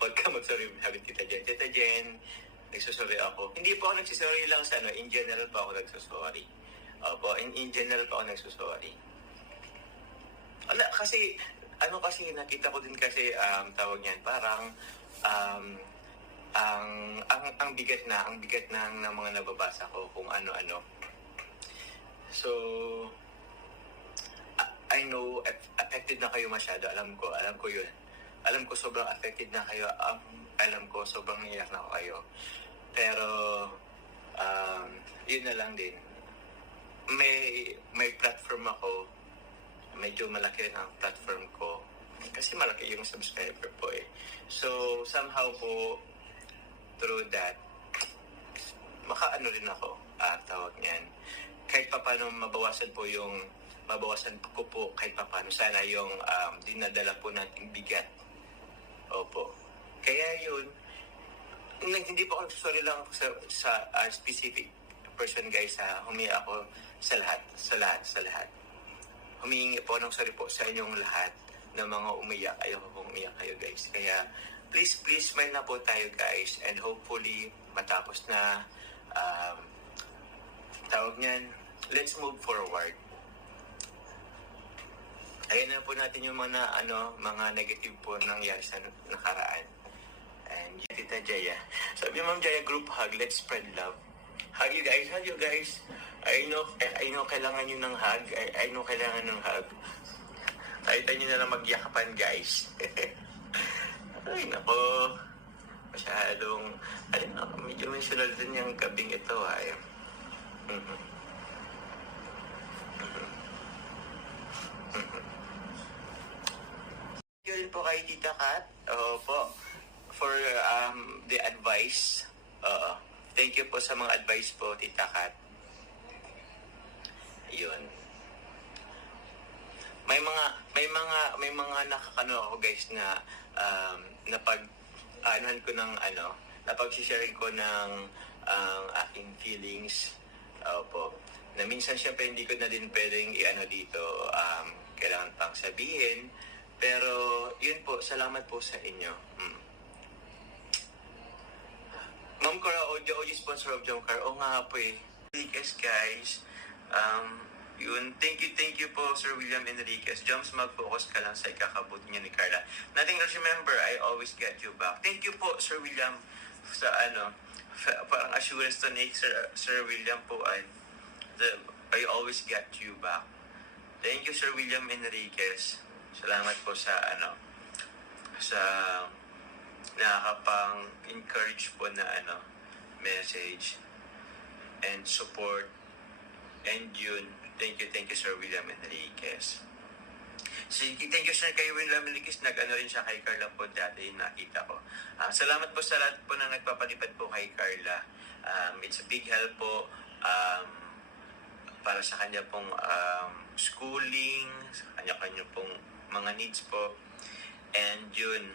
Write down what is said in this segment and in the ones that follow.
Huwag ka mag-sorry, sabi Tita Jen. Tita Jen, nagsusorry ako. Hindi po ako nagsusorry lang sa in general pa ako nagsusorry. Opo, in general pa ako nagsusorry. Kasi, nakita ko din kasi, tawag niyan, parang, ang bigat ng mga nababasa ko kung ano-ano. So, I know, affected na kayo masyado. Alam ko yun. Alam ko sobrang affected na kayo. Alam ko sobrang naiyak na kayo. Pero, yun na lang din. May platform ako. Medyo malaki na ang platform ko. Kasi malaki yung subscriber po eh. So, somehow po, through that, makaano rin ako, tawag niyan. Kahit pa paano mabawasan ko po kahit pa paano. Sana yung dinadala po nating bigat. Opo. Kaya yun, hindi po ako sorry lang sa specific person guys, humingi ako sa lahat. Humingi po ng sorry po sa inyong lahat na mga umiyak. Ayoko pong umiyak kayo guys. Kaya please smile na po tayo guys, and hopefully matapos na tawag niyan, let's move forward. Ayun na po natin yung mga negative po nangyari sa nakaraan. And Tita Jaya, sabi Ma'am Jaya, group hug, let's spread love. Hug you guys. I know kailangan nyo ng hug. I know kailangan ng hug. Kahit nyo na lang magyakapan guys. Ay nako, masyadong medyo mensual din yung gabing ito ay. Yun po kay Tita Kat. Po for the advice. Thank you po sa mga advice po, Tita Kat. Yun. May mga nakakano ako guys na napag-sharing ko ng aking feelings. Opo. Na minsan syempre hindi ko na din pwedeng dito, kailangan pang sabihin. Pero yun po, salamat po sa inyo. Ma'am Cora, OG sponsor of Jomcar. Oo nga po eh. Guys, yun, thank you po Sir William Enriquez. Joms, mag-focus ka lang sa ikakabuti niya ni Carla. Nothing else, remember, I always get you back. Thank you po Sir William sa parang assurance to make Sir William po I always get you back. Thank you Sir William Enriquez. Salamat po sa sa nakakapang-encourage po na message and support. And yun, thank you Sir William Enriquez. Thank you sir kay William Enriquez, rin siya kay Carla po dati, nakita ko. Salamat po sa lahat po na nagpapalipad po kay Carla. It's a big help po para sa kanya pong schooling, sa kanya pong mga needs po. And yun,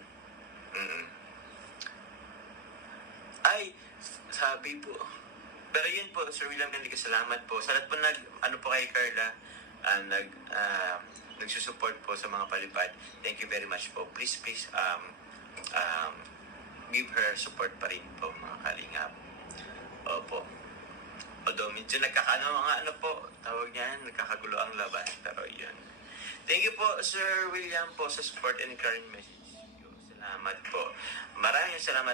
sabi po. Pero yun po, Sir William Enriquez, salamat po. Sa lahat po po kay Carla, nagsusupport po sa mga palipad. Thank you very much po. Please, give her support pa rin po, mga kalingap. Opo. Although, medyo tawag niyan, nagkakagulo ang laban. Pero yun. Thank you po, Sir William po, sa support and encouragement. Salamat po. Maraming salamat